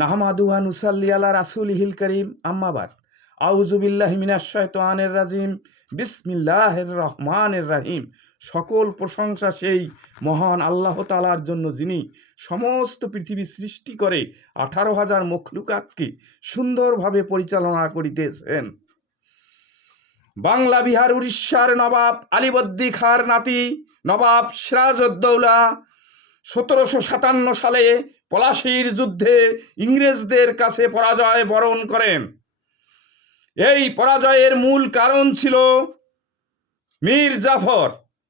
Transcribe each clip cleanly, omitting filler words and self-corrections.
নাহমাদু ওয়া নুসাল্লি আলা রাসূলিহিল কারীম, আম্মা বাদ। আউযু বিল্লাহি মিনাশ শাইতানির রাজিম, বিসমিল্লাহির রহমানির রহিম। সকল প্রশংসা সেই মহান আল্লাহ তাআলার জন্য, যিনি সমস্ত পৃথিবী সৃষ্টি করে 18,000 মখলুকাতকে সুন্দরভাবে পরিচালনা করিতেছেন। বাংলা, বিহার, উড়িষ্যার নবাব আলীবর্দী খাঁর নাতি নবাব সিরাজউদ্দৌলা 1757 সালে পলাশীর যুদ্ধে ইংরেজদের কাছে পরাজয় বরণ করেন। এই পরাজয়ের মূল কারণ ছিল মীর জাফর।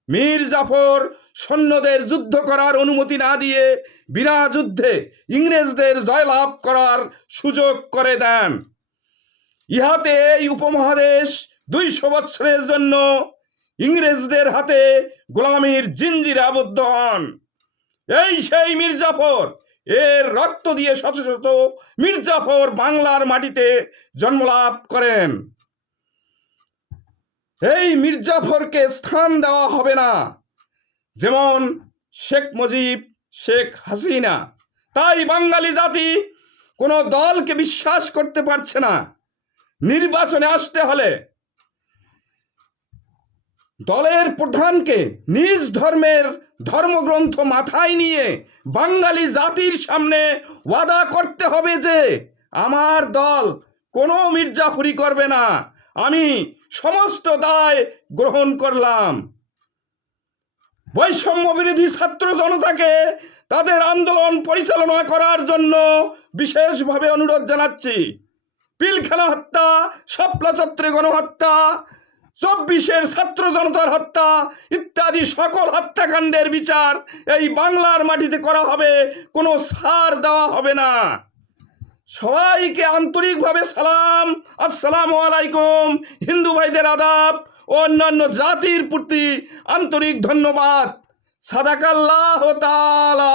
মীর জাফর সৈন্যদের যুদ্ধ করার অনুমতি না দিয়ে বিনা যুদ্ধে ইংরেজদের জয়লাভ করার সুযোগ করে দেন। ইহাতে এই উপমহাদেশ 200 বছরের জন্য ইংরেজদের হাতে গোলামীর জিঞ্জিরে আবদ্ধ হন। এই সেই মীর জাফর, এর রক্ত দিয়ে শত শত মীর জাফর বাংলার মাটিতে জন্মলাভ করেন। এই মীর জাফরকে স্থান দেওয়া হবে না যেমন শেখ মুজিব, শেখ হাসিনা। তাই বাঙালি জাতি কোনো দলকে বিশ্বাস করতে পারছে না। নির্বাচনে আসতে হলে দলের প্রধানকে নিজ ধর্মের ধর্মগ্রন্থ মাথায় নিয়ে বাঙালি জাতির সামনে ওয়াদা করতে হবে যে আমার দল কোনো মির্জাফরি করবে না, আমি সমস্ত দায় গ্রহণ করলাম। বৈষম্য বিরোধী ছাত্র জনতাকে তাদের আন্দোলন পরিচালনা করার জন্য বিশেষভাবে অনুরোধ জানাচ্ছি। পিলখানা হত্যা, শাপলা চত্বরে গণহত্যা, 24-এর ছাত্র জনতার হত্যা ইত্যাদি সকল হত্যাকাণ্ডের বিচার এই বাংলার মাটিতে করা হবে, কোনো ছাড় দেওয়া হবে না। সবাইকে আন্তরিকভাবে সালাম, আসসালামু আলাইকুম। হিন্দু ভাইদের আদাব ও অন্যান্য জাতির প্রতি আন্তরিক ধন্যবাদ। সাদাকাল্লাহ তাআলা।